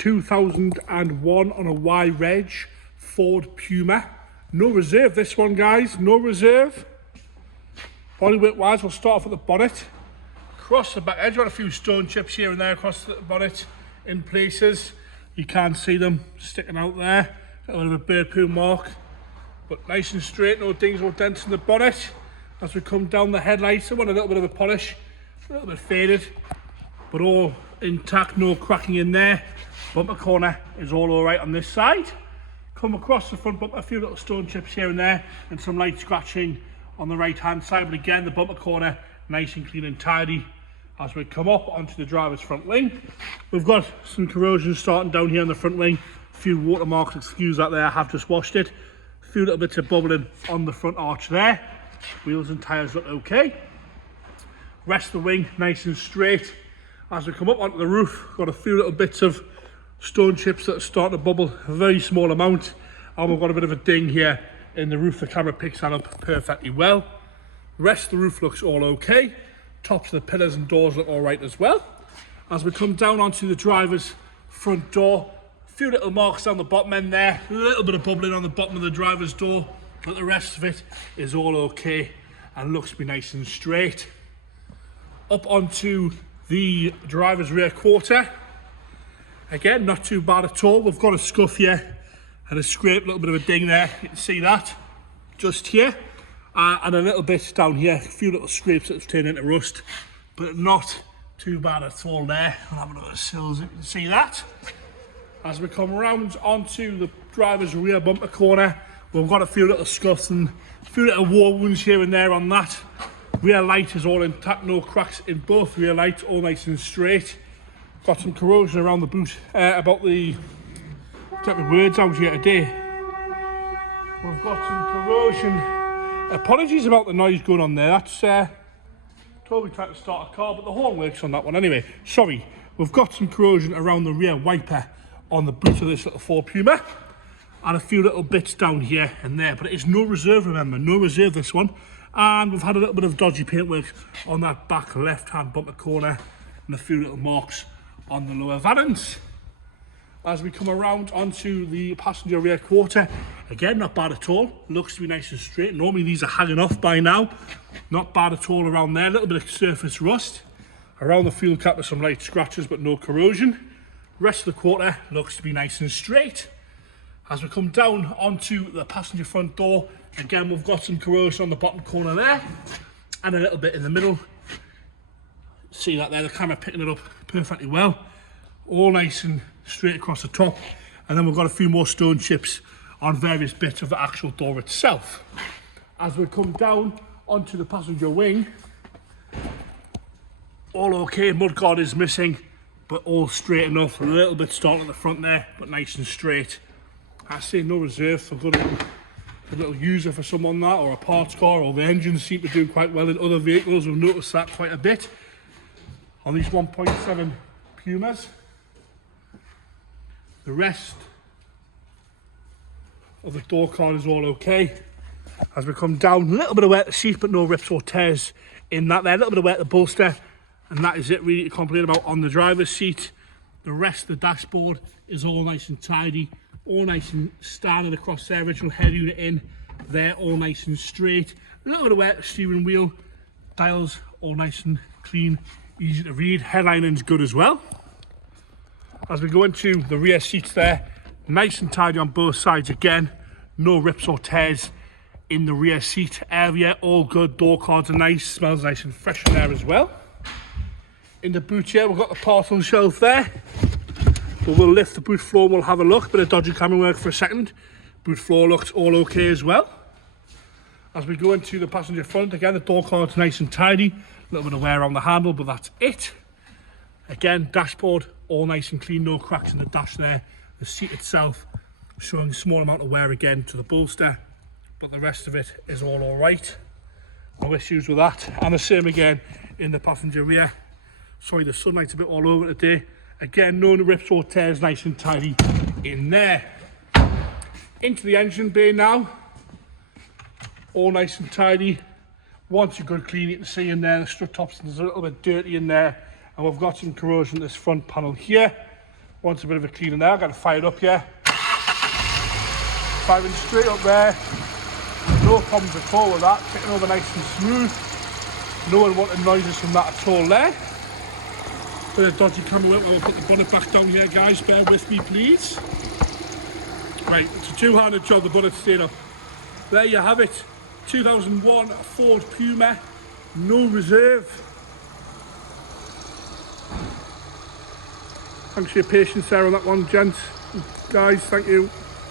2001 on a Y Reg Ford Puma. No reserve this one, guys, no reserve. Bodywork wise, we'll start off at the bonnet. Across the back edge, got a few stone chips here and there across the bonnet in places. You can't see them sticking out there. Got a little bit of bird poo mark, but nice and straight, no dings or dents in the bonnet. As we come down the headlights, I want a little bit of a polish, a little bit faded, but all intact, no cracking in there. Bumper corner is all alright on this side. Come across the front bumper, a few little stone chips here and there, and some light scratching on the right hand side, but again the bumper corner nice and clean and tidy. As we come up onto the driver's front wing, we've got some corrosion starting down here on the front wing, a few watermarks, excuse that there, I have just washed it, a few little bits of bubbling on the front arch there. Wheels and tyres look okay. Rest of the wing nice and straight. As we come up onto the roof, got a few little bits of stone chips that are starting to bubble, a very small amount, and we've got a bit of a ding here in the roof. The camera picks that up perfectly well. Rest of the roof looks all okay. Tops of the pillars and doors look all right as well. As we come down onto the driver's front door, a few little marks down the bottom end there, a little bit of bubbling on the bottom of the driver's door, but the rest of it is all okay and looks to be nice and straight. Up onto the driver's rear quarter. Again, not too bad at all. We've got a scuff here and a scrape, a little bit of a ding there. You can see that just here. And a little bit down here, a few little scrapes that have turned into rust, but not too bad at all there. I'll have a look at the sills, you can see that. As we come around onto the driver's rear bumper corner, we've got a few little scuffs and a few little war wounds here and there on that. Rear light is all intact, no cracks in both rear lights, all nice and straight. Got some corrosion around the boot, about the, get my words out here today. We've got some corrosion. Apologies about the noise going on there, that's totally trying to start a car, but the horn works on that one anyway. Sorry, we've got some corrosion around the rear wiper on the boot of this little Ford Puma, and a few little bits down here and there, but it is no reserve, remember, no reserve this one. And we've had a little bit of dodgy paintwork on that back left hand bumper corner and a few little marks on the lower valance. As we come around onto the passenger rear quarter, again, not bad at all. Looks to be nice and straight. Normally these are hanging off by now. Not bad at all around there. A little bit of surface rust. Around the fuel cap with some light scratches, but no corrosion. Rest of the quarter looks to be nice and straight. As we come down onto the passenger front door, again, we've got some corrosion on the bottom corner there, and a little bit in the middle. See that there, the camera picking it up perfectly well. All nice and straight across the top, and then we've got a few more stone chips on various bits of the actual door itself. As we come down onto the passenger wing, all okay, mudguard is missing, but all straight enough. A little bit starting at the front there, but nice and straight. I say no reserve, so good a little user for someone that, or a parts car, or the engines seem to do quite well in other vehicles. We've noticed that quite a bit on these 1.7 Pumas. The rest of the door card is all okay. As we come down, a little bit of wear at the seat, but no rips or tears in that there. A little bit of wear at the bolster, and that is it really to complain about on the driver's seat. The rest of the dashboard is all nice and tidy, all nice and standard across the original head unit in there, all nice and straight. A little bit of wear at the steering wheel, dials all nice and clean, easy to read. Headlining's good as well. As we go into the rear seats there, nice and tidy on both sides again, no rips or tears in the rear seat area, all good. Door cards are nice, smells nice and fresh in there as well. In the boot here, we've got the parcel shelf there, but we'll lift the boot floor and we'll have a look. Bit of dodgy camera work for a second. Boot floor looks all okay as well. As we go into the passenger front, again, the door card's nice and tidy, a little bit of wear on the handle, but that's it. Again, dashboard all nice and clean, no cracks in the dash there. The seat itself showing a small amount of wear again to the bolster, but the rest of it is all right. No issues with that. And the same again in the passenger rear. Sorry, the sunlight's a bit all over today. Again, no rips or tears, nice and tidy in there. Into the engine bay now. All nice and tidy. Once a good clean, you can see in there the strut tops, there's a little bit dirty in there. And we've got some corrosion in this front panel here. Wants a bit of a clean in there. I've got to fire it up here. Firing straight up there. No problems at all with that. Ticking over nice and smooth. No one wanted noises from that at all there. Bit of dodgy camera work. We'll put the bonnet back down here, guys. Bear with me, please. Right, it's a two-handed job, the bonnet staying up. There you have it. 2001 Ford Puma. No reserve. Thanks for your patience there on that one, gents. Guys, thank you.